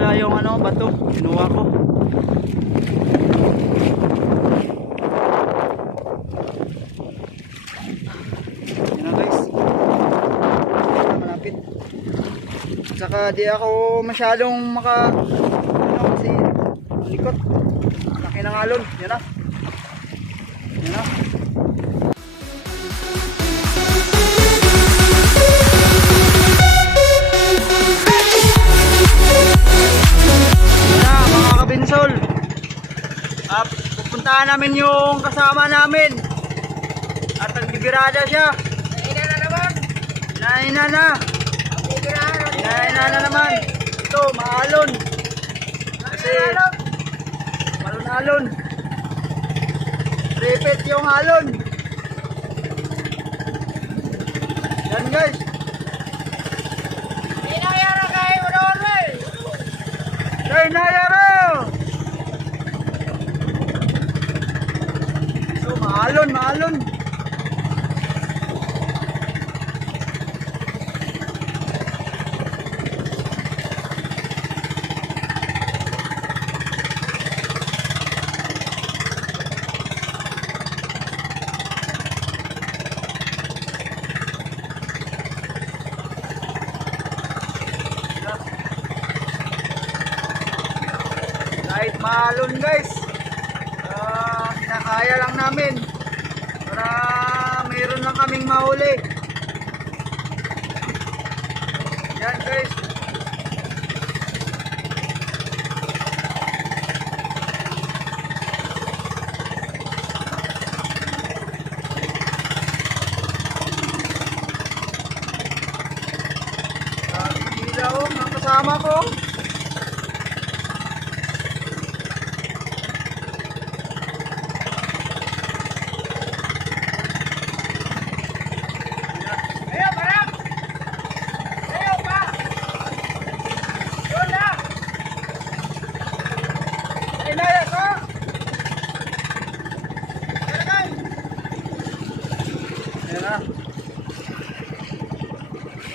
nawala yung ano, bato. Kinuha ko. Yan na guys. Malapit. Saka di ako masyadong ano, kasi likot. Laki ng alon. Yan na. Yan na. Binsol, pupuntahan namin yung kasama namin at nagbibirada siya. Naina na naman. Naina na naman. Ito, maalon. Kasi malon-alon. Repeat yung alon. Yan guys. Inayara kay Manuel. Inayara. Maalon. Kahit maalon guys, kinakaya lang namin. Para mayroon lang kaming mahuli. Yan guys. Ilaw ng kasama ko.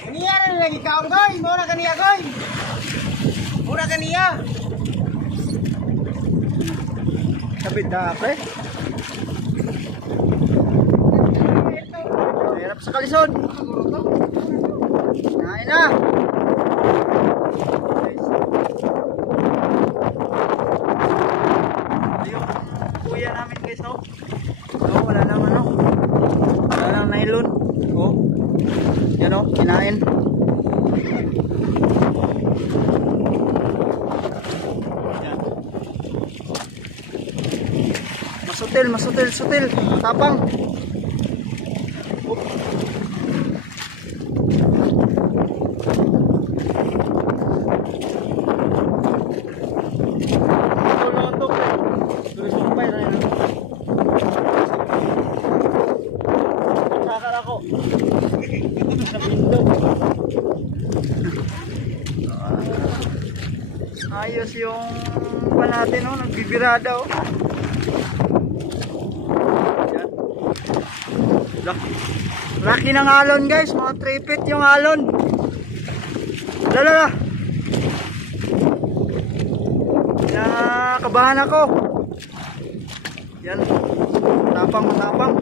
Kaniya lagi kaon koy, mura kaniya koy. Mura kaniya. Sabit na pre. Hirap sa kalisod. Nain na. Yung kuya namin guys, no? No, wala nang ano. Wala nang nylon. Oh. Yan o, kinain. Yan. Masutil. Tapang. Ayos yung pa natin, oh, nagbibirada oh. Yan. Laki ng alon guys, mga 3 feet yung alon. Lala. Kabahan ako. Yan. Matapang.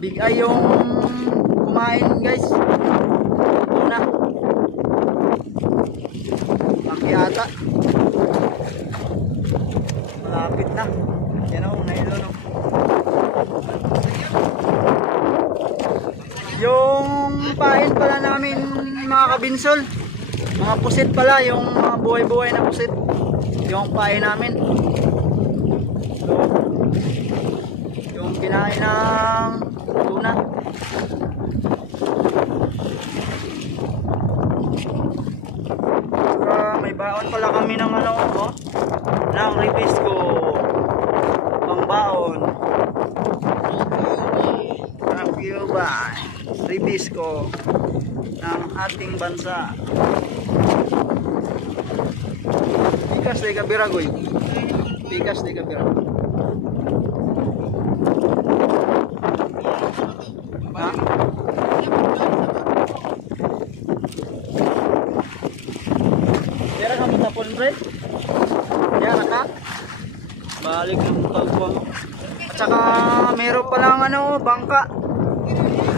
Big eye yung kumain guys. Tuna. Laki ata. Malapit na. Yan o, nailon o. Yung pain pala namin mga kabinsol, mga pusit pala, yung mga buhay-buhay na pusit, yung pain namin. So, yung kinain ng tuna. May baon pala kami ng ano, oh, ng ribisco pang baon. Thank you ba ribisco ng ating bansa. Pikas de Kabiragoy. Pikas de Kabiragoy. Ha? meron palang ano, bangka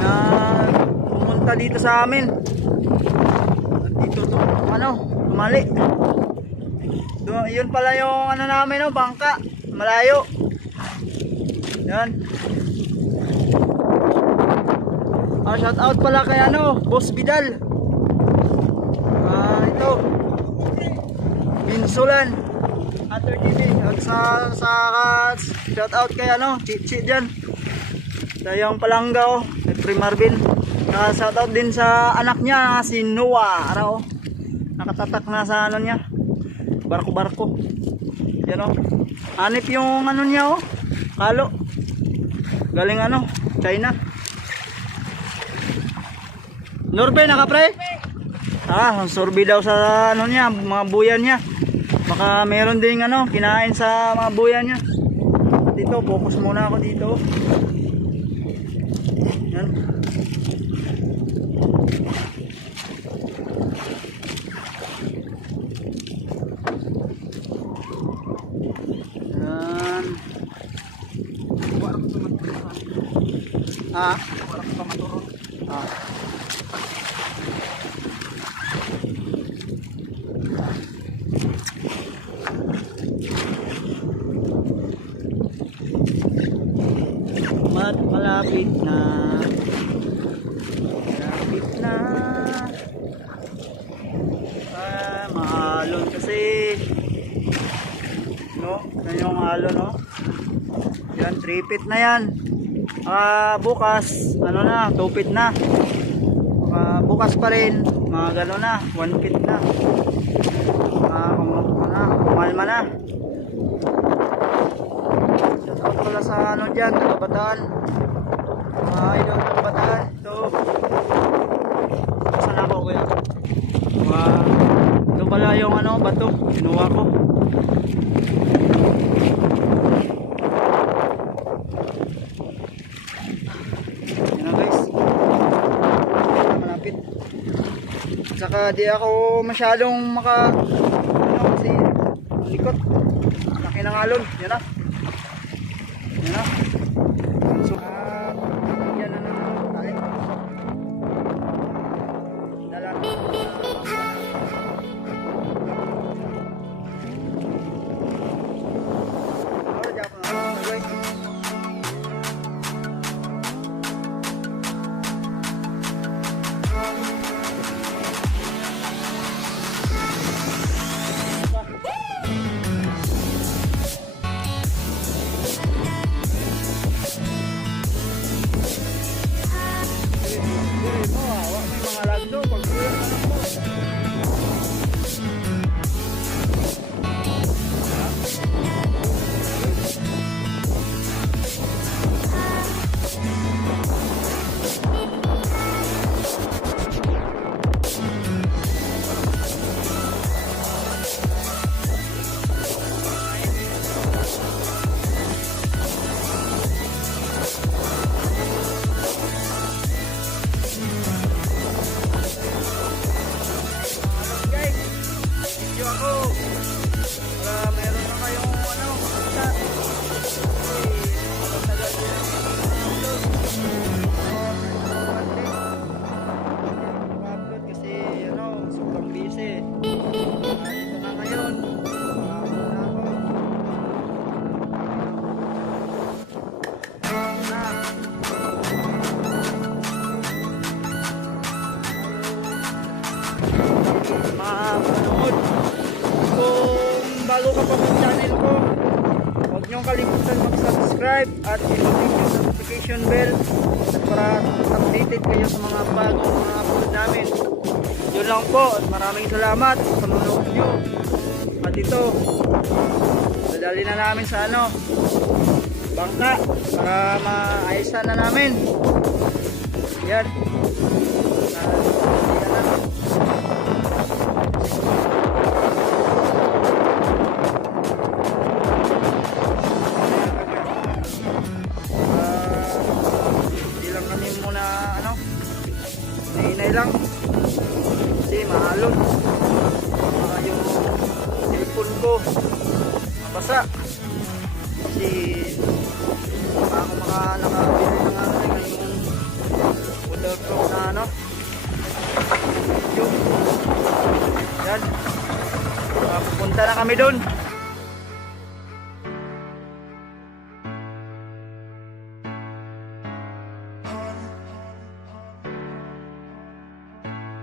na pumunta dito sa amin. At dito to, ano, mali. Yun pala yung ano namin, no, bangka. Malayo. Yan. Shout out pala kay ano, Boss Vidal. Ito. Binsulan. Hunter TV. At sa shout out kay ano, Chichi dyan. Sa yung palangga, oh. Kay Marvin. Shout out din sa anak niya, si Noah. Araw. Nakatatak na sa ano niya. Barko-barko. Yan, oh. Hanip yung ano niya, oh. Kalo. Galing ano, China. Norbe, nakapre? Sorbi daw sa ano niya, mga buyan niya. Baka meron ding ano, kinain sa mga buyan niya. Dito, focus muna ako dito. Yan. Yan. Ah. Ah. Malapit na. Malapit na. Maalon kasi. No? Yan yung alon, no? Yan, 3 feet na yan. Bukas, ano na, 2 feet na. Bukas pa rin, mga gano'n na, 1 feet na. Kumalma na. Shoutout pala sa ano dyan, Bataan. Mga idol ng Bataan. Ito. Saan ako kuya? Ito pala yung ano, bato. Kinuha ko. Yan na guys. Malapit. Saka di ako masyadong ano kasi likot. Laki ng alon. Yan na. Yan na. So, yan na naman tayo. Dalang manood. Kung bago ka pa sa channel ko, huwag niyong kalimutan mag-subscribe at i-click yung notification bell para updated kayo sa mga bagong mga upload namin. Yun lang po at maraming salamat sa panonood nyo. At ito, dadali na namin sa ano, bangka para maayusan na namin. Yan. Hinay lang kasi mahalon, yung cellphone ko mabasa kasi GoPro na ano. Yun. Yan. Pupunta na kami doon.